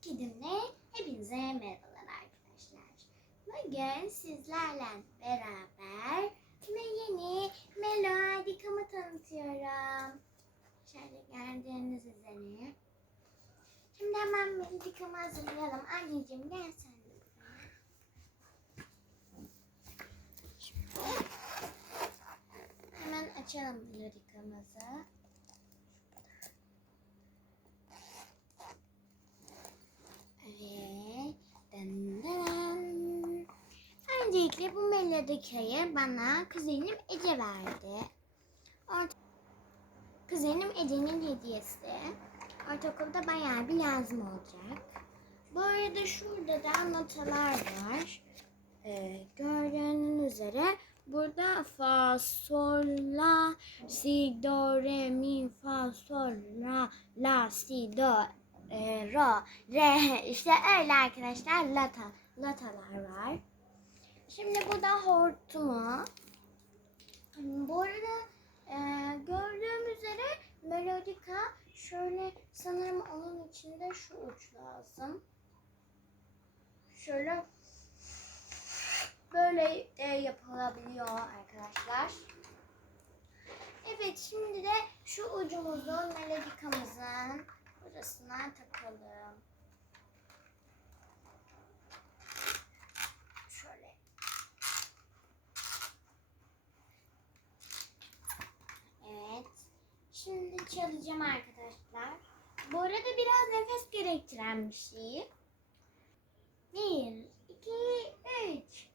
Kedimle hepinize merhabalar arkadaşlar. Bugün sizlerle beraber ve yeni melodikamı tanıtıyorum. Şöyle gördüğünüz üzere. Şimdi hemen melodikamı hazırlayalım. Anneciğim gel sen. Hemen açalım. Ve Melodikayı bana kuzenim Ece verdi. Ort kuzenim Ece'nin hediyesi. Ortaokulda bayağı bir lazım olacak. Bu arada şurada da notalar var. Ee, gördüğünüz üzere burada fa, sol, la, si, do, re, mi, fa, sol, la, la, si, do, e, ro, re işte öyle arkadaşlar lata latalar var. Şimdi bu da hortumu. Bu arada e, gördüğüm üzere melodika şöyle sanırım onun içinde şu uç lazım. Şöyle böyle e, yapılabiliyor arkadaşlar. Evet şimdi de şu ucumuzu melodikamızın burasına takalım. Şöyle. Evet. Şimdi çalacağım arkadaşlar. Bu arada biraz nefes gerektiren bir şey. Bir, iki, üç.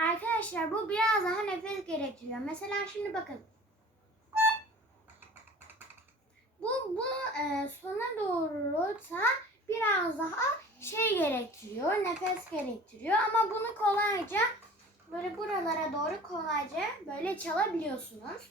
Arkadaşlar bu biraz daha nefes gerektiriyor. Mesela şimdi bakın. Bu bu e, sona doğru biraz daha şey gerektiriyor, nefes gerektiriyor ama bunu kolayca böyle buralara doğru kolayca böyle çalabiliyorsunuz.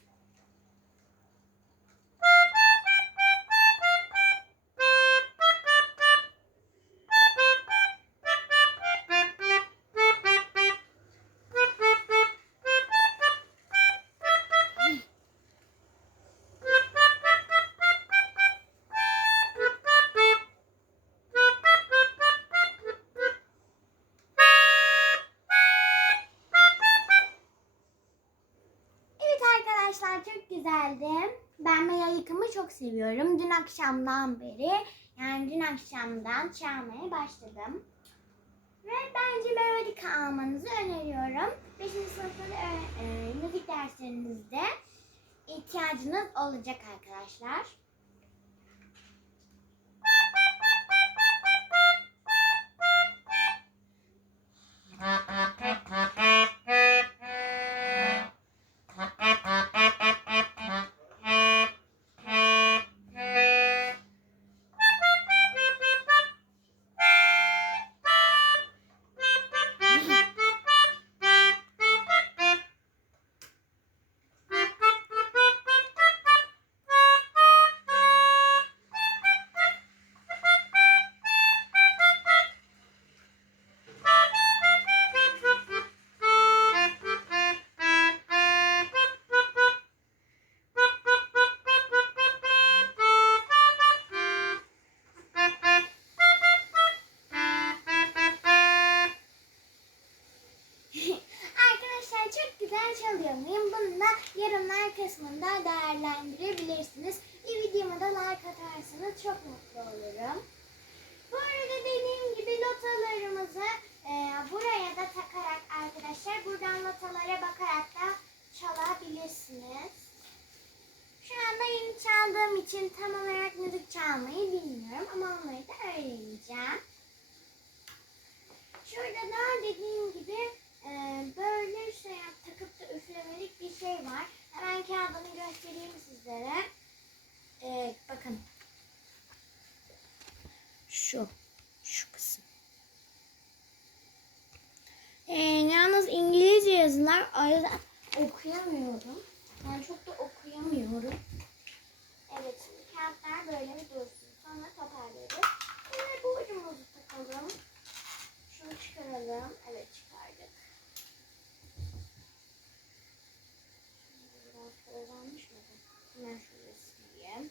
Arkadaşlar çok güzeldi. Ben Maya yıkımı çok seviyorum. Dün akşamdan beri yani dün akşamdan çalmaya başladım. Ve bence melodika almanızı öneriyorum. 5. sınıfta e, e, müzik derslerinizde ihtiyacınız olacak. Arkadaşlar yorumlar kısmında değerlendirebilirsiniz. Bir videoma da like atarsanız çok mutlu olurum. Bu arada dediğim gibi notalarımızı e, buraya da takarak arkadaşlar buradan notalara bakarak da çalabilirsiniz. Şu anda yeni çaldığım için tam olarak müzik çalmayı bilmiyorum ama onları da öğreneceğim. Şurada da dediğim gibi e, böyle şey yap, bunlar. O okuyamıyorum. Yani çok da okuyamıyorum. Evet şimdi kağıtlar böyle bir dursun. Sonra toparlarız. Şimdi borcumuzu takalım. Şunu çıkaralım. Evet çıkardık. Biraz tozlanmış mı? Hemen şöyle sileyim.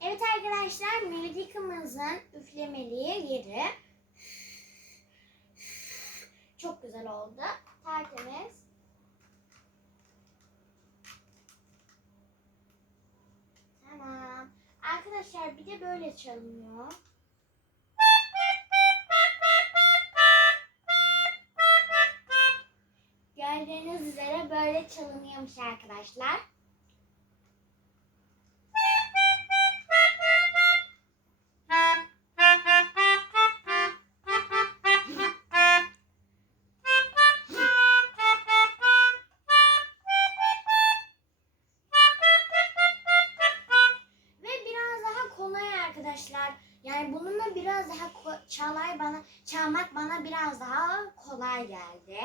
Evet arkadaşlar melodikimizin üflemeliği yeri. Çok güzel oldu. Tertemiz. Tamam. Arkadaşlar bir de böyle çalınıyor. Gördüğünüz üzere böyle çalınıyormuş arkadaşlar. Yani bununla biraz daha çalay bana çalmak bana biraz daha kolay geldi.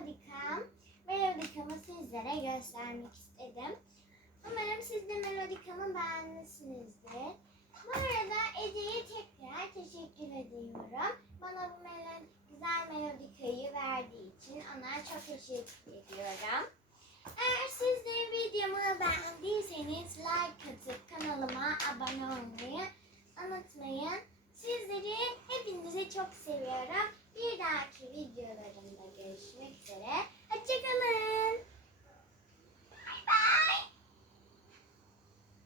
Melodikam. Melodikamı sizlere göstermek istedim. Umarım siz de Melodikamı beğenmişsinizdir. Bu arada Ece'ye tekrar teşekkür ediyorum. Bana bu melo- güzel melodikayı verdiği için ona çok teşekkür ediyorum. Eğer siz de videomu beğendiyseniz like atıp kanalıma abone olmayı